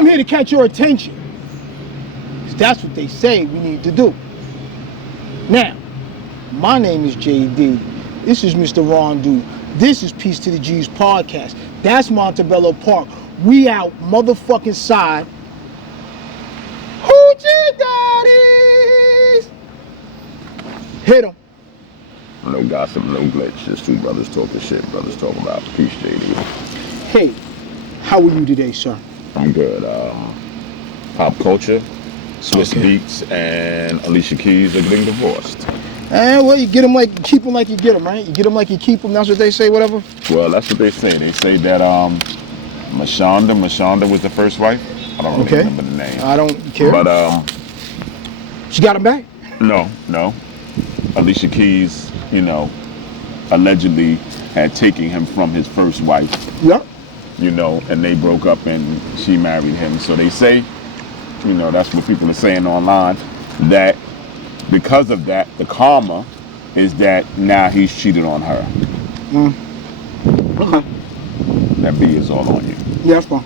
I'm here to catch your attention. That's what they say we need to do. Now, my name is JD. This is Mr. Rondu. This is Peace to the G's podcast. That's Montebello Park. We out motherfucking side. Hoochie daddies! Hit them. No gossip, no glitch. Just two brothers talking shit. Brothers talking about Peace, JD. Hey, how are you today, sir? I'm good. Pop culture, Swiss Beats, and Alicia Keys are getting divorced. Well, you get them like, you keep them like you get them, right? You get them like you keep them, that's what they say, whatever? Well, that's what they say. They say that Mashonda was the first wife. I don't really remember the name. I don't care. But, she got him back? No. Alicia Keys, allegedly had taken him from his first wife. Yep. And they broke up and she married him. So they say, that's what people are saying online, that because of that, the karma is that now he's cheated on her. Okay. That B is all on you. Yeah, that's fine.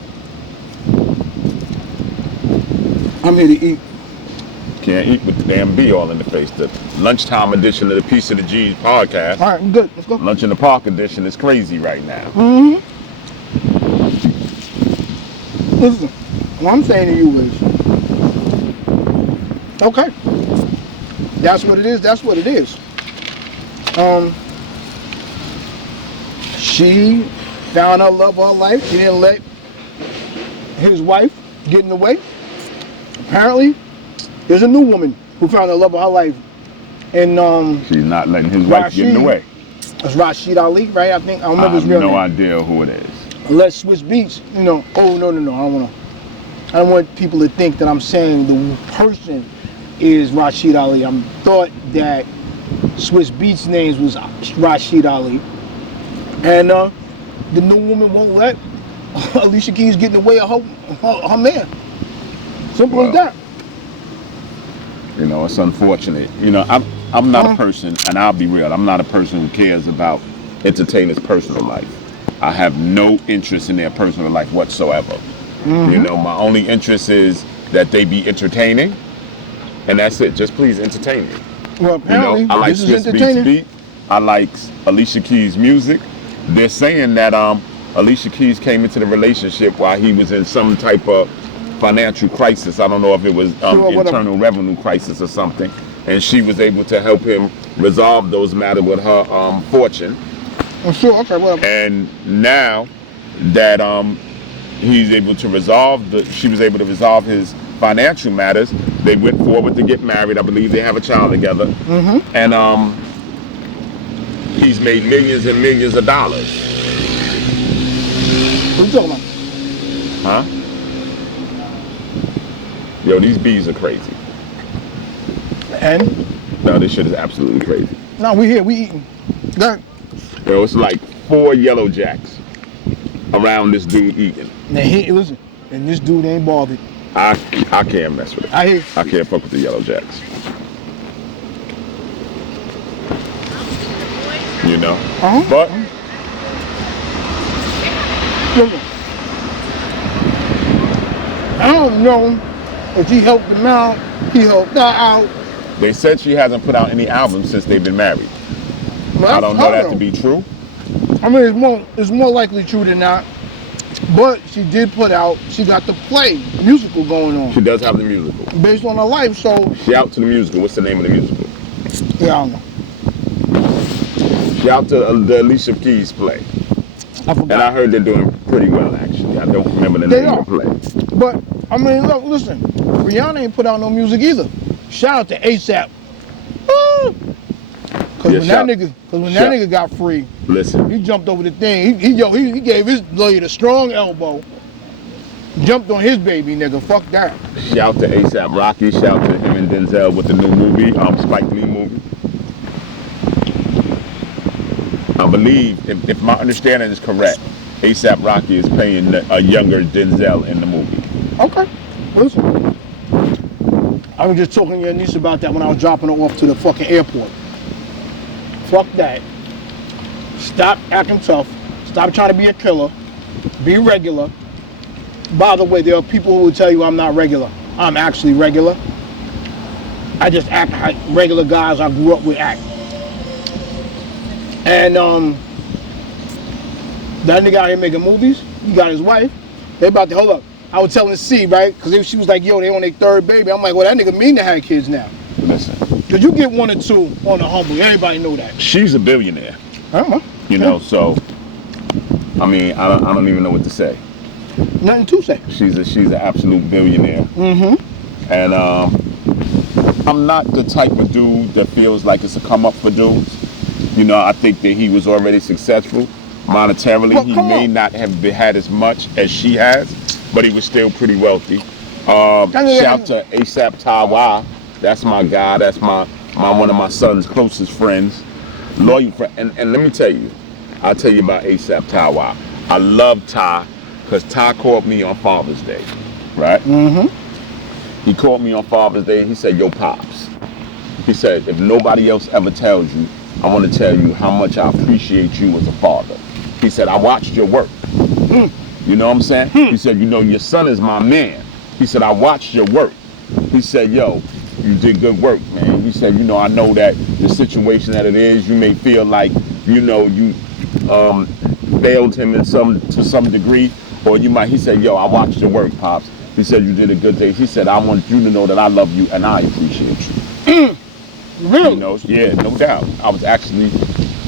I'm here to eat. Can't eat with the damn B all in the face. The lunchtime edition of the Peace of the G's podcast. All right, I'm good. Let's go. Lunch in the Park edition is crazy right now. Listen, what I'm saying to you is, okay, that's what it is. That's what it is. She found her love of her life. She didn't let his wife get in the way. Apparently, there's a new woman who found the love of her life, and she's not letting his wife get in the way. That's Rashid Ali, right? I think I don't remember his real name. No idea who it is. Unless Swiss Beats, oh no, I don't want people to think that I'm saying the person is Rashid Ali. I thought that Swiss Beats' name was Rashid Ali, and the new woman won't let Alicia Keys get in the way of her man. Simple as that. It's unfortunate. I'm not a person, and I'll be real, I'm not a person who cares about entertainers' personal life. I have no interest in their personal life whatsoever. My only interest is that they be entertaining, and that's it. Just please entertain me. Well, apparently, I like this is Swiss entertaining. Beats. I like Alicia Keys' music. They're saying that Alicia Keys came into the relationship while he was in some type of financial crisis. I don't know if it was internal revenue crisis or something, and she was able to help him resolve those matters with her fortune. Sure, okay, whatever. And now that she was able to resolve his financial matters, they went forward to get married. I believe they have a child together. And he's made millions and millions of dollars. What are you talking about? Huh? Yo, these bees are crazy. And? No, this shit is absolutely crazy. No, we here, we eating. Go ahead. Yo, it's like 4 yellow jacks around this dude eating. Now, listen, and this dude ain't bothered. I can't mess with it. I can't fuck with the yellow jacks. But listen, I don't know if he helped him out, he helped her out. they said she hasn't put out any albums since they've been married. Well, I don't know that to be true. I mean, it's more likely true than not. But she did put out, she got the play musical going on. She does have the musical. Based on her life, so. Shout out to the musical. What's the name of the musical? Yeah, I don't know. Shout out to the Alicia Keys play. I forgot. And I heard they're doing pretty well, actually. I don't remember the name of the play. But, I mean, look, listen. Rihanna ain't put out no music either. Shout out to ASAP. Because when that nigga got free, listen, he jumped over the thing. He gave his lawyer the strong elbow. Jumped on his baby, nigga. Fuck that. Shout out to ASAP Rocky. Shout out to him and Denzel with the new movie, Spike Lee movie. I believe, if my understanding is correct, ASAP Rocky is playing a younger Denzel in the movie. Okay. Listen. I was just talking to your niece about that when I was dropping her off to the fucking airport. Fuck that. Stop acting tough. Stop trying to be a killer. Be regular. By the way, there are people who will tell you I'm not regular. I'm actually regular. I just act like regular guys I grew up with act. And that nigga out here making movies, he got his wife. They about to, hold up. I was telling C, right? Because she was like, yo, they on their third baby. I'm like, well, that nigga mean to have kids now. Listen. Because you get 1 or 2 on the humble. Everybody know that. She's a billionaire. Uh-huh. You know, so, I mean, I don't even know what to say. Nothing to say. She's an absolute billionaire. Mm-hmm. And I'm not the type of dude that feels like it's a come up for dudes. You know, I think that he was already successful monetarily. Well, he may not have had as much as she has, but he was still pretty wealthy. Shout to ASAP Tawa. That's my guy. That's my one of my son's closest friends. Loyal friend. And let me tell you, I'll tell you about ASAP Tawa. I love Ty because Ty called me on Father's Day, right? Mm-hmm. He called me on Father's Day and he said, yo, Pops. He said, if nobody else ever tells you, I want to tell you how much I appreciate you as a father. He said, I watched your work. You know what I'm saying? He said, you know, your son is my man. He said, I watched your work. He said, yo, you did good work, man. He said, you know, I know that the situation that it is, you may feel like, you know, you failed him to some degree, or you might, he said, yo, I watched your work, Pops. He said, you did a good day. He said, I want you to know that I love you and I appreciate you. Really? You know, yeah, no doubt. I was actually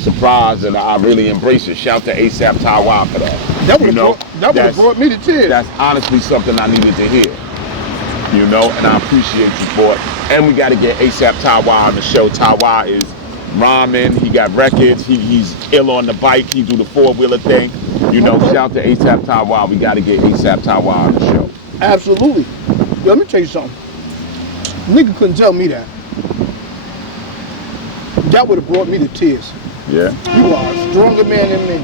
surprised and I really embraced it. Shout to ASAP Tawa for that. That would have brought me to tears. That's honestly something I needed to hear. You know, and I appreciate you for it. And we got to get ASAP Tawa on the show. Tawa is rhyming. He got records. He's ill on the bike. He do the 4-wheeler thing. You know, shout to ASAP Tawa. We got to get ASAP Tawa on the show. Absolutely. Yo, let me tell you something. Nigga couldn't tell me that. That would have brought me to tears. Yeah. You are a stronger man than me.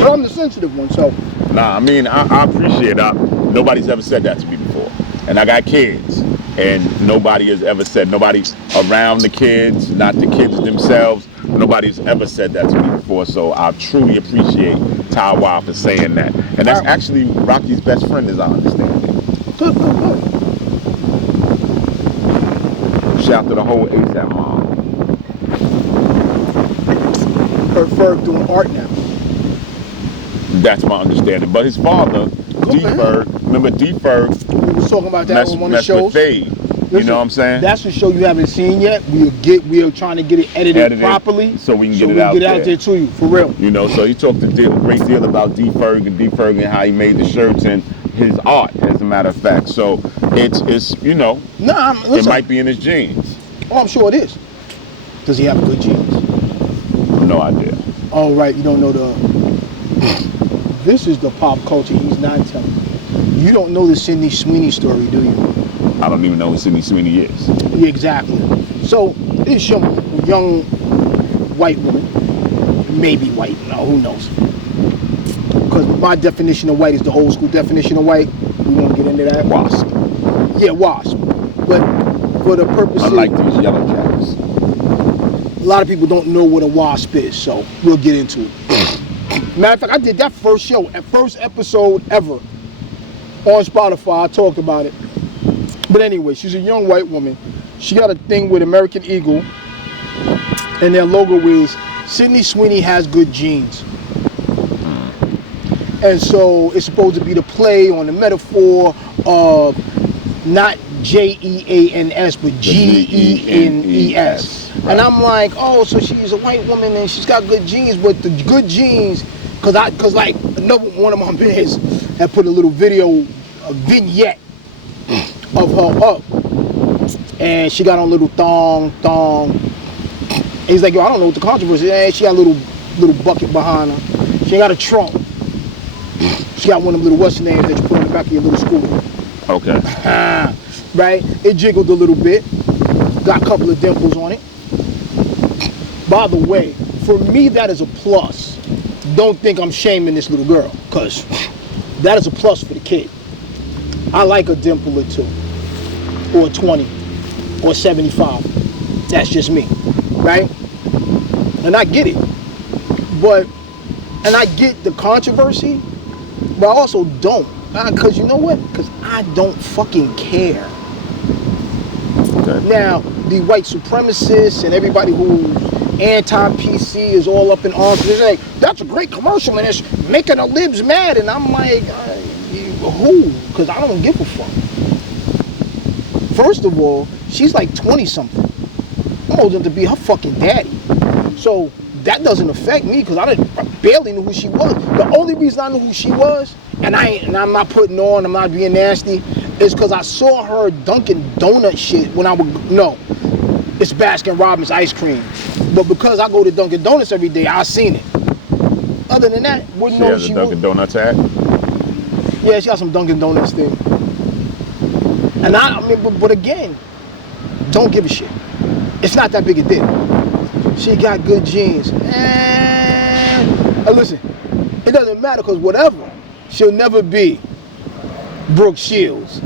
But I'm the sensitive one, so. Nah, I mean, I appreciate that. Nobody's ever said that to me before. And I got kids. And nobody has ever said, nobody around the kids, not the kids themselves, nobody's ever said that to me before. So I truly appreciate Tawa for saying that. And that's actually Rocky's best friend, as I understand it. Good. Shout to the whole ASAP mom. Her Ferg doing art now. That's my understanding. But his father, D-Ferg, remember D-Ferg? We was talking about that on one of the shows. You know what I'm saying? That's a show you haven't seen yet. We are trying to get it edited properly, so we can get it out there to you for real. You know, so he talked a great deal about D-Ferg and how he made the shirts and his art, as a matter of fact. So it's you know, it might be in his genes. Oh, I'm sure it is. Does he have good genes? No idea. Oh, right. You don't know This is the pop culture he's not telling you. You don't know the Sydney Sweeney story, do you? I don't even know who Sydney Sweeney is. Yeah, exactly. So this young white woman, maybe white, no, who knows? Because my definition of white is the old school definition of white. We won't get into that. Wasp. Yeah, wasp. But for the purposes, unlike these yellow jackets, a lot of people don't know what a wasp is, so we'll get into it. Matter of fact, I did that first episode ever on Spotify. I talked about it. But anyway, she's a young white woman. She got a thing with American Eagle, and their logo is Sydney Sweeney has good genes. And so it's supposed to be the play on the metaphor of not Jeans, but Genes. Right. And I'm like, oh, so she's a white woman and she's got good genes, but the good genes, cause like another one of my mans had put a little a vignette of her up, and she got on a little thong. And he's like, yo, I don't know what the controversy is. And she got a little bucket behind her. She ain't got a trunk. She got one of them little western names that you put on the back of your little scooter. Okay. Right? It jiggled a little bit. Got a couple of dimples on it. By the way, for me, that is a plus. Don't think I'm shaming this little girl, because that is a plus for the kid. I like a dimple or two, or 20, or 75. That's just me, right? And I get it. And I get the controversy, But I also don't. Because you know what? Because I don't fucking care. Okay. Now, the white supremacists and everybody who's anti-PC is all up in arms. They're like, that's a great commercial and it's making the libs mad. And I'm like, who? Because I don't give a fuck. First of all, she's like 20-something. I'm old enough to be her fucking daddy. So that doesn't affect me because I barely knew who she was. The only reason I knew who she was, and I'm not putting on, I'm not being nasty, is because I saw her Dunkin' Donut shit when I would, no, it's Baskin Robbins ice cream. But because I go to Dunkin' Donuts every day, I seen it. Other than that, wouldn't know She has a Dunkin' Donuts hat? Yeah, she got some Dunkin' Donuts thing. And I mean, but again, don't give a shit. It's not that big a deal. She got good genes. And listen, it doesn't matter because whatever, she'll never be Brooke Shields.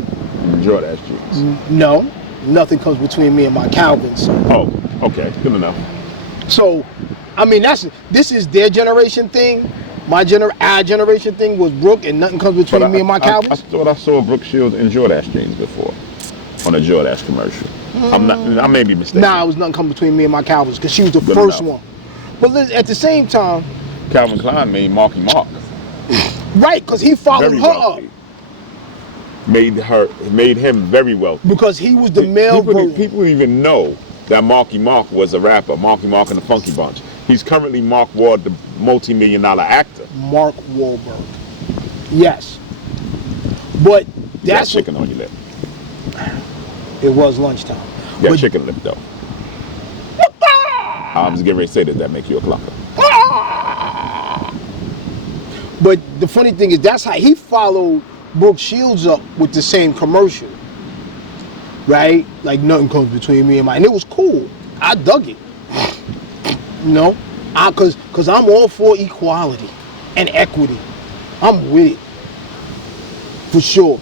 Jordache jeans. No, nothing comes between me and my Calvins. Oh, okay, good enough. So, I mean, this is their generation thing. Our generation thing was Brooke, and nothing comes between me and my Calvins. I thought I saw Brooke Shields in Jordache jeans before, on a Jordache commercial. I may be mistaken. Nah, it was nothing come between me and my Calvins because she was the first one. But at the same time, Calvin Klein made Marky Mark. Right, because he followed Very her wealthy. up. Made him very wealthy. Because he was the male version. People even know that Marky Mark was a rapper, Marky Mark and the Funky Bunch. He's currently Mark Wahlberg, the multi-million-dollar actor. Mark Wahlberg. Yes. But You got that's chicken on your lip. It was lunchtime. You got But- chicken lip though. I was getting ready to say that make you a clocker. But the funny thing is, that's how he followed Brooke Shields up with the same commercial. Right? Like nothing comes between me and and it was cool. I dug it. You know? Cause I'm all for equality and equity. I'm with it. For sure.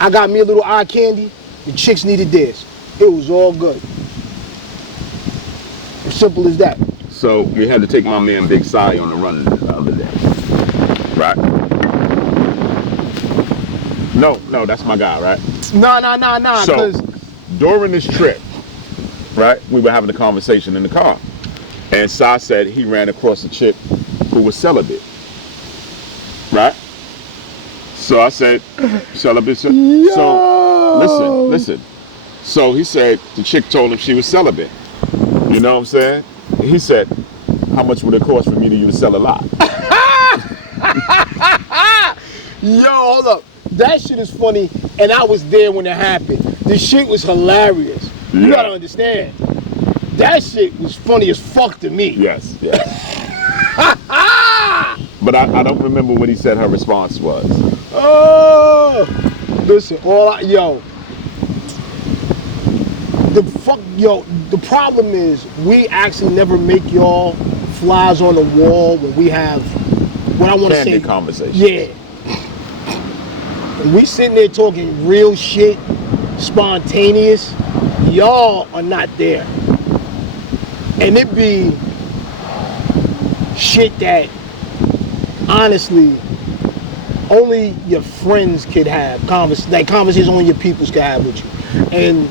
I got me a little eye candy. The chicks needed theirs. It was all good. As simple as that. So we had to take my man Big Si on the run the other day. Right? No, that's my guy, right? Nah. So during this trip, right, we were having a conversation in the car. And Si said he ran across a chick who was celibate. Right? So I said, celibate. So listen. So he said the chick told him she was celibate. You know what I'm saying? He said, how much would it cost for me to you to sell a lot? Yo, hold up. That shit is funny, and I was there when it happened. This shit was hilarious. You Yeah. gotta understand. That shit was funny as fuck to me. Yes. But I don't remember what he said her response was. Oh, listen, the problem is we actually never make y'all flies on the wall when we have what I want to say. Candid conversation. Yeah. We sitting there talking real shit, spontaneous. Y'all are not there. And it be shit that honestly only your friends could have. Conversations only your peoples could have with you. And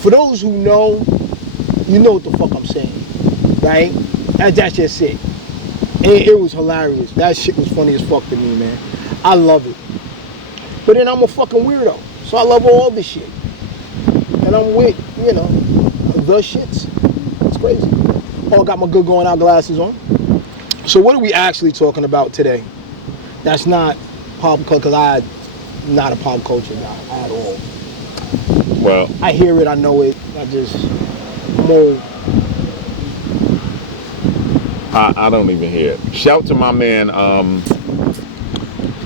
for those who know, you know what the fuck I'm saying. Right? That's just it. And it was hilarious. That shit was funny as fuck to me, man. I love it. But then I'm a fucking weirdo. So I love all this shit. And I'm with, the shits. It's crazy. Oh, I got my good going out glasses on. So what are we actually talking about today? That's not pop culture, because I'm not a pop culture guy at all. Well, I hear it, I know it. More. I don't even hear it. Shout to my man,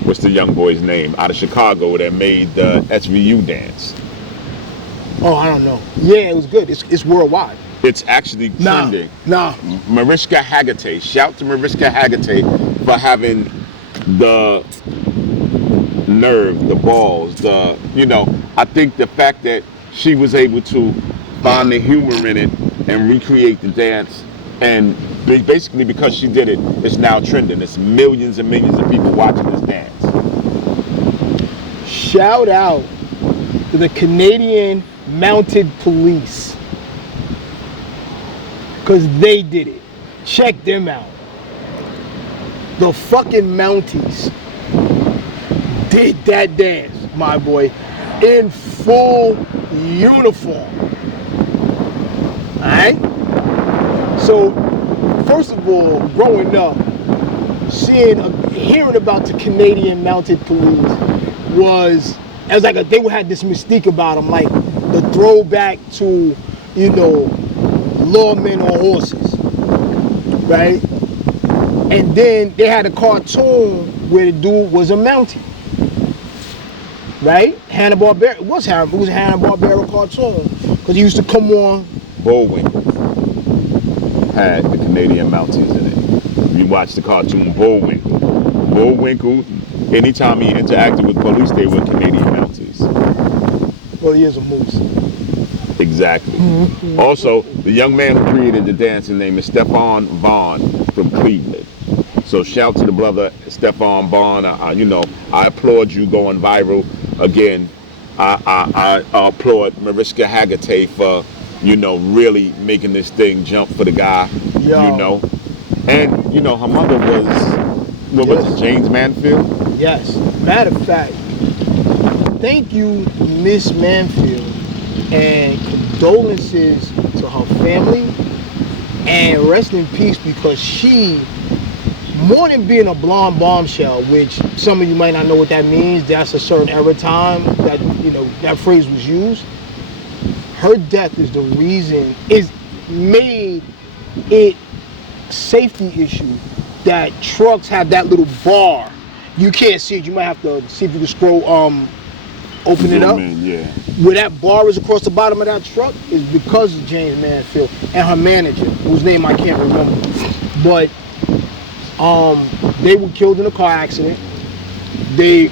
what's the young boy's name, out of Chicago that made the SVU dance. Oh, I don't know. Yeah, it was good. It's worldwide. It's actually trending. Nah. Mariska Hargitay. Shout to Mariska Hargitay for having the nerve, the balls, I think the fact that she was able to find the humor in it and recreate the dance, and basically because she did it, it's now trending. It's millions and millions of people watching this dance. Shout out to the Canadian Mounted Police. Because they did it. Check them out. The fucking Mounties did that dance, my boy, in full uniform. Alright? So, first of all, growing up, hearing about the Canadian Mounted Police was like they had this mystique about them, like the throwback to, you know, lawmen on horses, right? And then they had a cartoon where the dude was a Mountie, right? Hanna-Barbera, it was a Hanna-Barbera cartoon, because he used to come on. Bullwinkle had the Canadian Mounties in it. You watch the cartoon Bullwinkle. Bullwinkle, anytime he interacted with police, they were Canadian Mounties. Well, he is a moose. Exactly. Also, the young man who created the dance, his name is Stephon Vaughn from Cleveland. So shout to the brother Stephon Vaughn. You know, I applaud you going viral. Again, I applaud Mariska Hargitay for, you know, really making this thing jump for the guy. Yo. You know. And, you know, her mother was, what was it, James Manfield? Yes. Matter of fact, thank you, Miss Manfield, and condolences to her family, and rest in peace, because she, more than being a blonde bombshell, which some of you might not know what that means, that's a certain era time that, you know, that phrase was used. Her death is the reason, made it safety issue that trucks have that little bar. You can't see it. You might have to see if you can scroll, open it up. Yeah. Where that bar is across the bottom of that truck is because of James Manfield and her manager, whose name I can't remember. But they were killed in a car accident. They,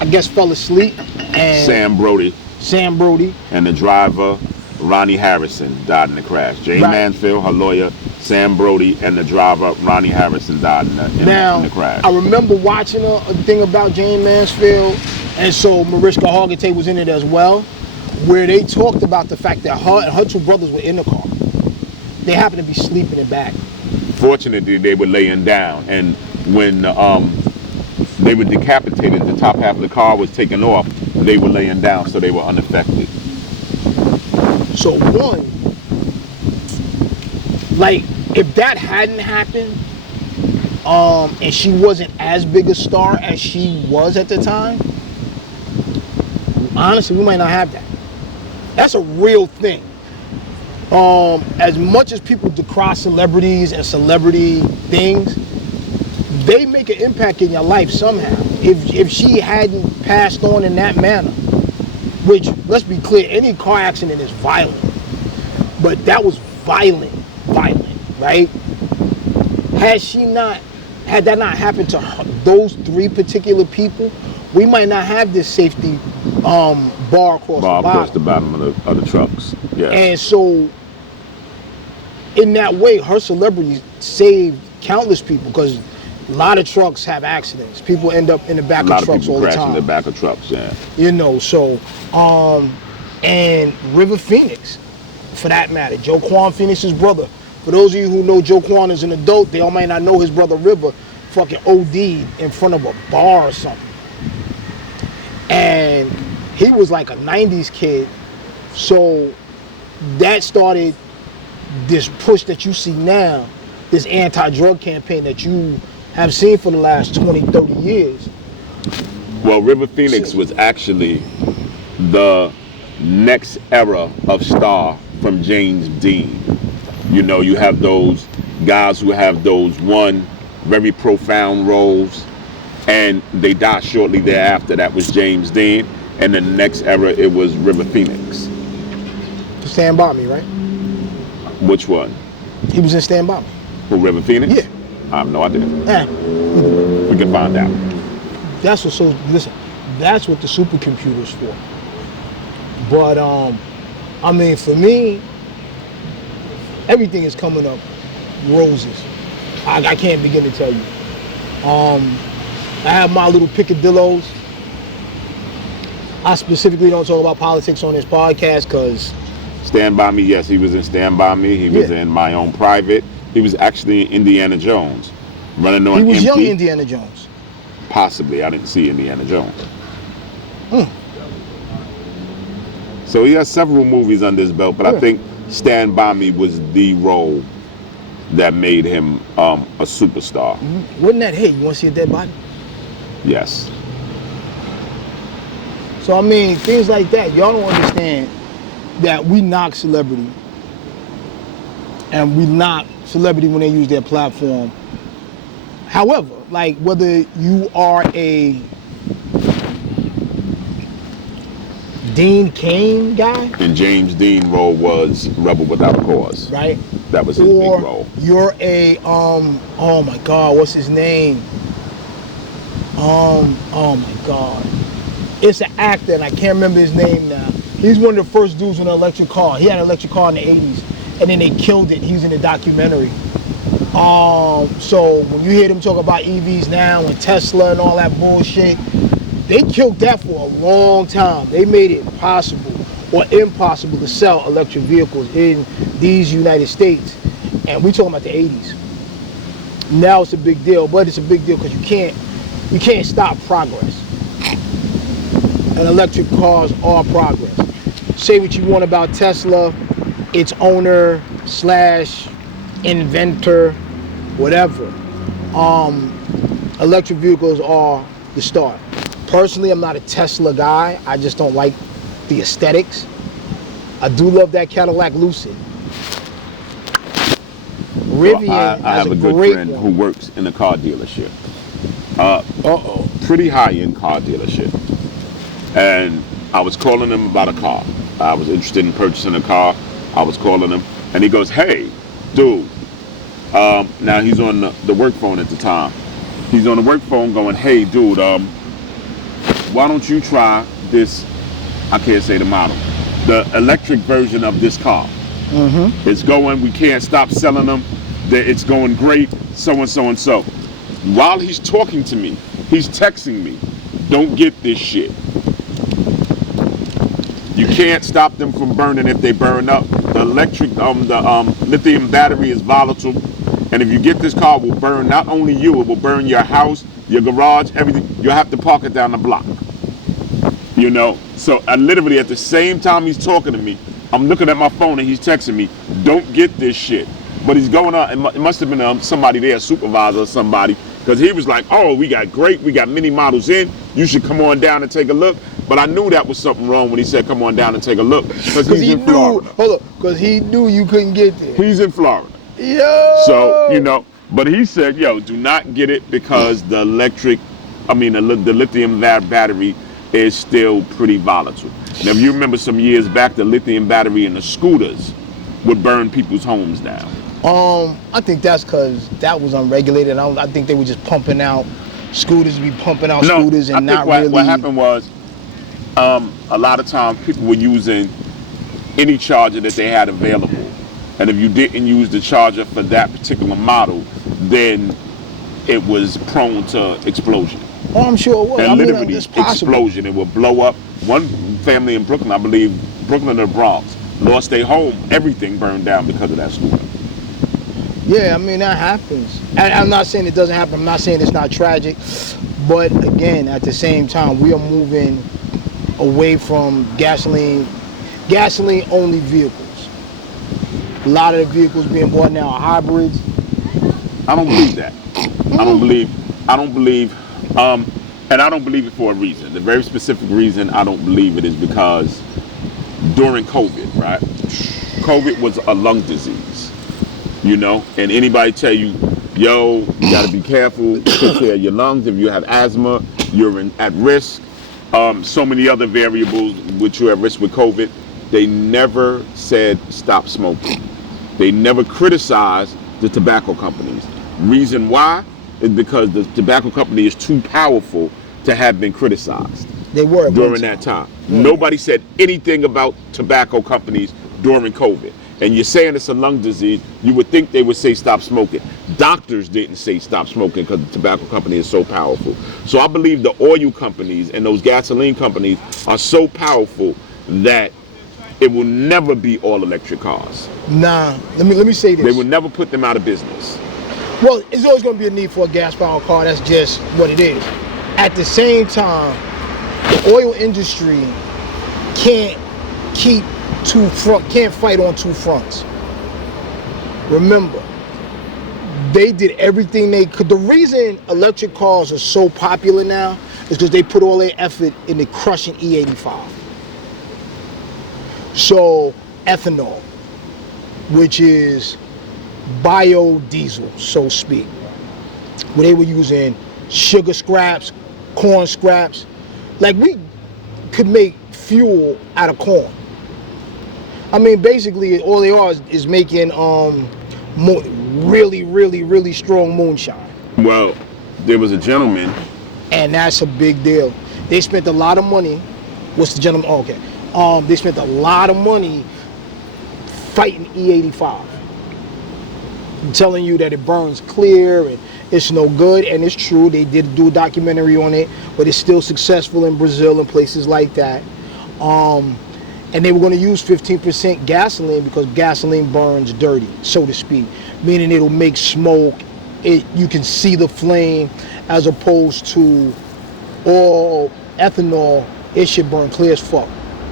I guess, fell asleep. And Sam Brody. And the driver, Ronnie Harrison, died in the crash. Jane Mansfield, her lawyer, Sam Brody, and the driver, Ronnie Harrison, died in the crash. I remember watching a thing about Jane Mansfield, and so Mariska Hargitay was in it as well, where they talked about the fact that her and her two brothers were in the car. They happened to be sleeping in back. Fortunately, they were laying down, and when they were decapitated, the top half of the car was taken off, they were laying down, so they were unaffected. So one, like, if that hadn't happened, and she wasn't as big a star as she was at the time, honestly, we might not have that. That's a real thing. As much as people decry celebrities and celebrity things, they make an impact in your life somehow. If she hadn't passed on in that manner, which, let's be clear, any car accident is violent, but that was violent, right? Had that not happened to her, those three particular people, we might not have this safety bar across the bottom of the trucks. Yeah. And so, in that way, her celebrity saved countless people, because a lot of trucks have accidents. People end up in the back of trucks all the time. A lot of people crash in the back of trucks, yeah. You know, so, and River Phoenix, for that matter, Joaquin Phoenix's brother. For those of you who know Joaquin as an adult, they all might not know his brother River fucking OD'd in front of a bar or something. And he was like a 90s kid, so that started this push that you see now, this anti-drug campaign that you have seen for the last 20, 30 years. Well, River Phoenix was actually the next era of star from James Dean. You know, you have those guys who have those one very profound roles, and they died shortly thereafter. That was James Dean, and the next era, it was River Phoenix. Stand By Me, right? Which one? He was in Stand By Me. Who, River Phoenix? Yeah. I have no idea. Yeah. We can find out. That's what, so listen, that's what the supercomputer's for. But I mean, for me, everything is coming up roses. I can't begin to tell you. I have my little picadillos. I specifically don't talk about politics on this podcast because... Stand By Me, yes, he was in Stand By Me. He was in My Own Private. He was actually in Indiana Jones, running on He was empty. young Indiana Jones. Possibly. I didn't see Indiana Jones. So he has several movies under his belt, but I think Stand By Me was the role that made him a superstar. Wasn't that, hey, you want to see a dead body? Yes. So, I mean, things like that. Y'all don't understand that we knock celebrity. And we knock celebrity when they use their platform. However, like, whether you are a Dean Cain guy. And James Dean role was Rebel Without a Cause. Right. That was his big role. You're a, oh my God, what's his name? Oh my God. It's an actor, and I can't remember his name now. He's one of the first dudes with an electric car. He had an electric car in the 80s, and then they killed it. He's in the documentary. So when you hear them talk about EVs now and Tesla and all that bullshit, they killed that for a long time. They made it possible or impossible to sell electric vehicles in these United States. And we talking about the 80s. Now it's a big deal, but it's a big deal because you can't stop progress. And electric cars are progress. Say what you want about Tesla, its owner / inventor, whatever. Electric vehicles are the start. Personally, I'm not a Tesla guy. I just don't like the aesthetics. I do love that Cadillac Lucid. Rivian I have a good friend who works in a car dealership. Pretty high-end car dealership. And I was calling him about a car. I was interested in purchasing a car. I was calling him, and he goes, "Hey, dude." Now he's on the work phone at the time. He's on the work phone going, "Hey, dude, why don't you try this?" I can't say the model. The electric version of this car. It's going. We can't stop selling them. It's going great. So and so and so. While he's talking to me, he's texting me, "Don't get this shit. You can't stop them from burning if they burn up. The electric, lithium battery is volatile, and if you get this car, it will burn not only you, it will burn your house, your garage, everything. You'll have to park it down the block." You know, so I literally at the same time he's talking to me, I'm looking at my phone and he's texting me, "Don't get this shit." But he's going on. It must have been somebody there, a supervisor or somebody, because he was like, "Oh, we got many models in. You should come on down and take a look." But I knew that was something wrong when he said, "Come on down and take a look," because he's in Florida. Hold up, because he knew you couldn't get there. He's in Florida. Yo. So, you know, but he said, "Yo, do not get it because the lithium battery is still pretty volatile." Now, if you remember some years back, the lithium battery in the scooters would burn people's homes down. I think that's because that was unregulated. I think they were just pumping out scooters, scooters, and not really. What happened was, a lot of times people were using any charger that they had available, and if you didn't use the charger for that particular model, then it was prone to explosion. Oh, I'm sure it was. And literally, explosion. It would blow up. One family in Brooklyn, I believe, Brooklyn or the Bronx, lost their home. Everything burned down because of that scooter. Yeah, I mean, that happens. And I'm not saying it doesn't happen. I'm not saying it's not tragic. But again, at the same time, we are moving away from gasoline-only vehicles. A lot of the vehicles being bought now are hybrids. I don't believe that. I don't believe, and I don't believe it for a reason. The very specific reason I don't believe it is because during COVID, right? COVID was a lung disease, you know? And anybody tell you, "Yo, you gotta be careful, take care of your lungs. If you have asthma, you're at risk." So many other variables which you're at risk with COVID. They never said stop smoking. They never criticized the tobacco companies. Reason why is because the tobacco company is too powerful to have been criticized. They were during that time. Nobody said anything about tobacco companies during COVID. and you're saying it's a lung disease, you would think they would say stop smoking. Doctors didn't say stop smoking because the tobacco company is so powerful. So I believe the oil companies and those gasoline companies are so powerful that it will never be all electric cars. Nah, let me say this. They will never put them out of business. Well, it's always going to be a need for a gas-powered car. That's just what it is. At the same time, the oil industry can't fight on two fronts. Remember, they did everything they could. The reason electric cars are so popular now is because they put all their effort into crushing E85. So ethanol, which is biodiesel, so to speak, where they were using sugar scraps, corn scraps. Like, we could make fuel out of corn. I mean, basically, all they are is making really strong moonshine. Well, there was a gentleman. And that's a big deal. They spent a lot of money. What's the gentleman? Oh, okay. They spent a lot of money fighting E85. I'm telling you that it burns clear and it's no good, and it's true. They did do a documentary on it, but it's still successful in Brazil and places like that. And they were going to use 15% gasoline because gasoline burns dirty, so to speak, meaning it'll make smoke. You can see the flame, as opposed to all ethanol. It should burn clear as fuck.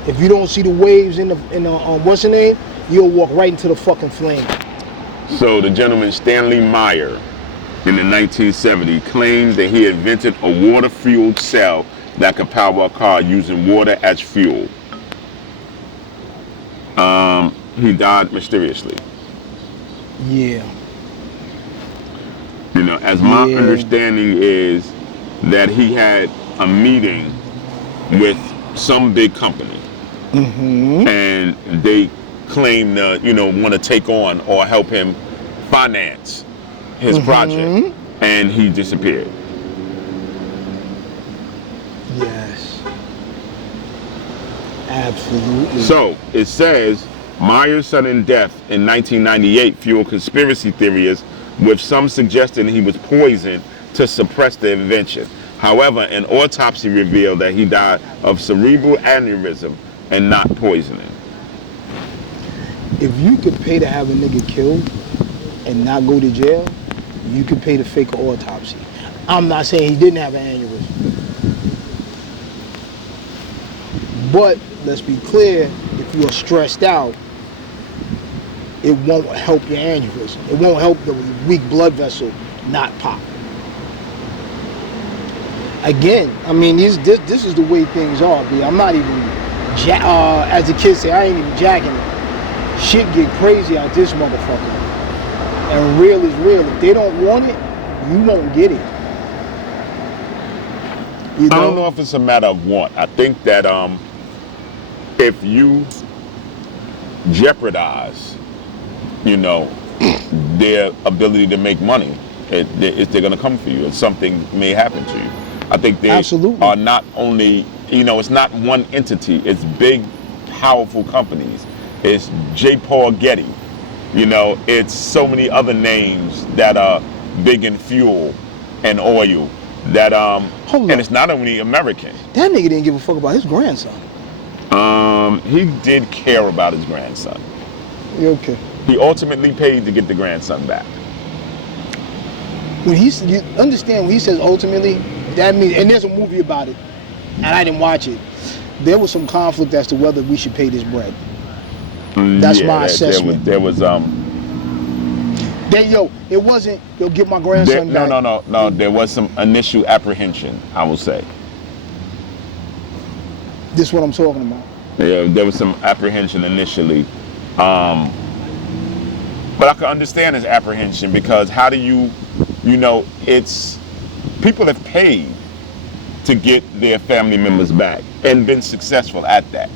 If you don't see the waves in the what's the name, you'll walk right into the fucking flame. So the gentleman Stanley Meyer in the 1970s claimed that he invented a water-fueled cell that could power a car using water as fuel. He died mysteriously. Yeah. You know, as my understanding is that he had a meeting with some big company, and they claim to, want to take on or help him finance his project, and he disappeared. Yes. Absolutely. So it says Meyer's sudden death in 1998 fueled conspiracy theories, with some suggesting he was poisoned to suppress the invention. However, an autopsy revealed that he died of cerebral aneurysm and not poisoning. If you could pay to have a nigga killed and not go to jail, you could pay to fake an autopsy. I'm not saying he didn't have an aneurysm. But let's be clear, if you're stressed out, it won't help your aneurysm. It won't help the weak blood vessel not pop. Again, I mean, this is the way things are, B. I'm not even, as the kids say, I ain't even jacking it. Shit get crazy out this motherfucker. And real is real. If they don't want it, you won't get it. I don't know if it's a matter of want. I think that if you jeopardize, their ability to make money, they're going to come for you, and something may happen to you. I think they are not only, it's not one entity. It's big, powerful companies. It's J. Paul Getty. It's so many other names that are big in fuel and oil that, and it's not only American. That nigga didn't give a fuck about his grandson. He did care about his grandson. Okay. He ultimately paid to get the grandson back. When you understand when he says ultimately, that means, and there's a movie about it, and I didn't watch it. There was some conflict as to whether we should pay this bread. That's my assessment. There was it wasn't, get my grandson back. No. There was some initial apprehension, I will say. This is what I'm talking about. Yeah, there was some apprehension initially. But I can understand his apprehension, because how do you, it's, people have paid to get their family members back and been successful at that.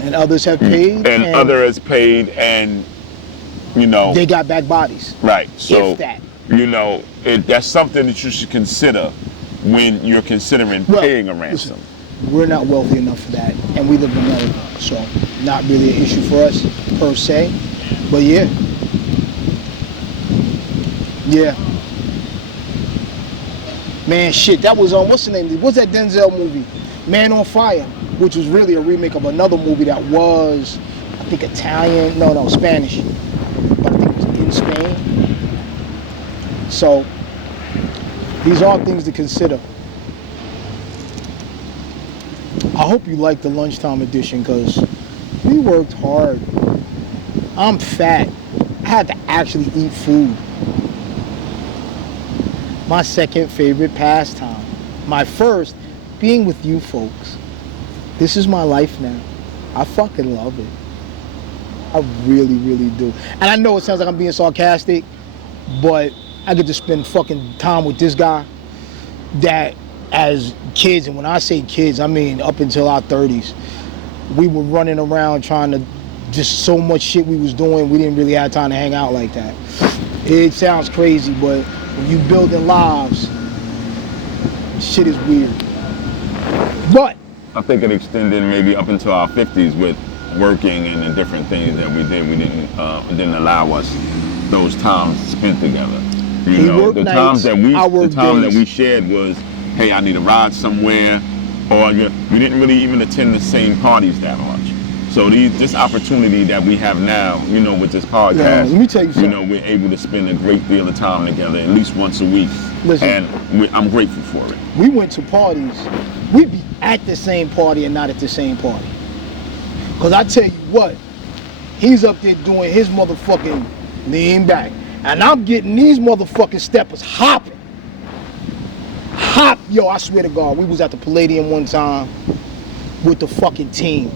And others have paid. And others paid, and, they got back bodies. Right. So, if that. That's something that you should consider when you're considering paying a ransom. Listen, we're not wealthy enough for that, and we live in America, so not really an issue for us per se. But yeah. Yeah. Man, shit, that was on, what's the name? What's that Denzel movie? Man on Fire, which was really a remake of another movie that was, I think, Italian, no, Spanish. But I think it was in Spain. So, these are things to consider. I hope you like the lunchtime edition, because we worked hard. I'm fat. I had to actually eat food. My second favorite pastime. My first, being with you folks. This is my life now. I fucking love it. I really, really do. And I know it sounds like I'm being sarcastic, but I get to spend fucking time with this guy that as kids, and when I say kids, I mean up until our 30s, we were running around trying to, just so much shit we was doing, we didn't really have time to hang out like that. It sounds crazy, but when you building lives, shit is weird. But I think it extended maybe up until our 50s with working and the different things that we did. We didn't allow us those times spent together. You know, the times that we shared was, hey, I need to ride somewhere, or we didn't really even attend the same parties that much. So this opportunity that we have now, you know, with this podcast, let me tell you something. You know, we're able to spend a great deal of time together, at least once a week. Listen, and I'm grateful for it. We went to parties. We'd be at the same party and not at the same party. Because I tell you what, he's up there doing his motherfucking lean back. And I'm getting these motherfucking steppers hopping. Yo, I swear to God, we was at the Palladium one time with the fucking team.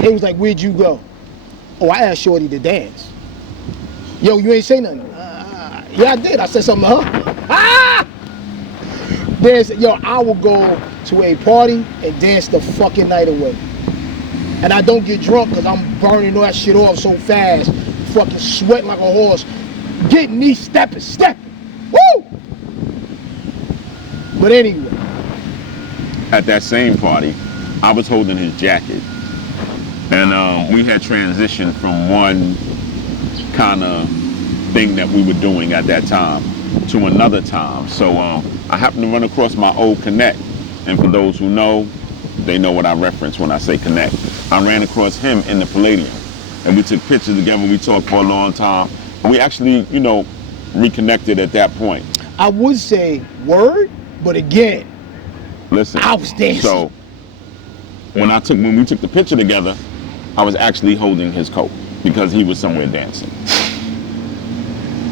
He was like, where'd you go? Oh, I asked Shorty to dance. Yo, you ain't say nothing. Yeah, I did. I said something to her. Dance. Yo, I will go to a party and dance the fucking night away. And I don't get drunk because I'm burning all that shit off so fast. Fucking sweating like a horse. Getting these stepping. Woo! But anyway. At that same party, I was holding his jacket. And we had transitioned from one kind of thing that we were doing at that time to another time. So I happened to run across my old Connect. And for those who know, they know what I reference when I say Connect. I ran across him in the Palladium. And we took pictures together. We talked for a long time. And we actually, you know, reconnected at that point. I would say word, but again, listen, I was dancing. So when we took the picture together, I was actually holding his coat because he was somewhere dancing.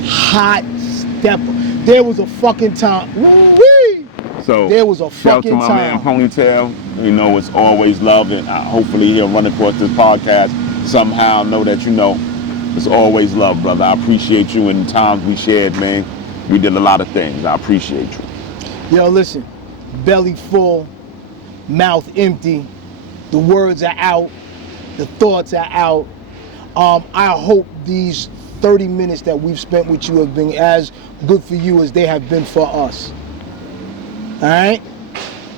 Hot stepper. There was a fucking time. Woo-wee! So there was a fucking time. Shout out to my man Ponytail. You know, it's always love, and hopefully he'll run across this podcast somehow. Know that you know it's always love, brother. I appreciate you, and the times we shared, man. We did a lot of things. I appreciate you. Yo, listen. Belly full, mouth empty. The words are out. The thoughts are out. I hope these 30 minutes that we've spent with you have been as good for you as they have been for us. All right?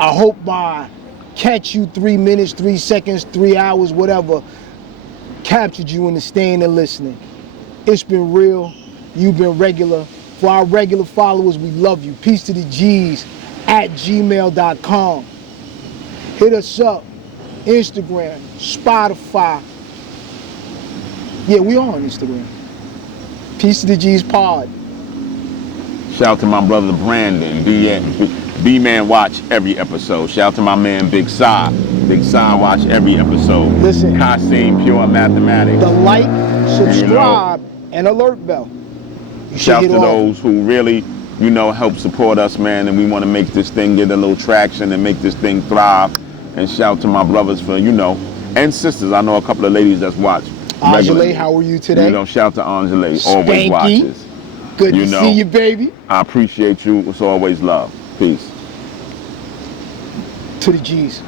I hope by catch you 3 minutes, 3 seconds, 3 hours, whatever, captured you into staying and listening. It's been real. You've been regular. For our regular followers, we love you. Peace to the G's at gmail.com. Hit us up. Instagram, Spotify. Yeah, we are on Instagram. Peace to the G's pod. Shout out to my brother Brandon. B-Man watch every episode. Shout out to my man Big Si. Big Si watch every episode. Listen. Kasim, Pure Mathematics. The like, subscribe, and alert bell. Shout out to those who really, you know, help support us, man. And we want to make this thing get a little traction and make this thing thrive. And shout out to my brothers for, you know, and sisters. I know a couple of ladies that's watched. Angela, how are you today? You know, shout out to Angela. Always watches. Good to see you, baby. I appreciate you. It's always love. Peace. To the G's.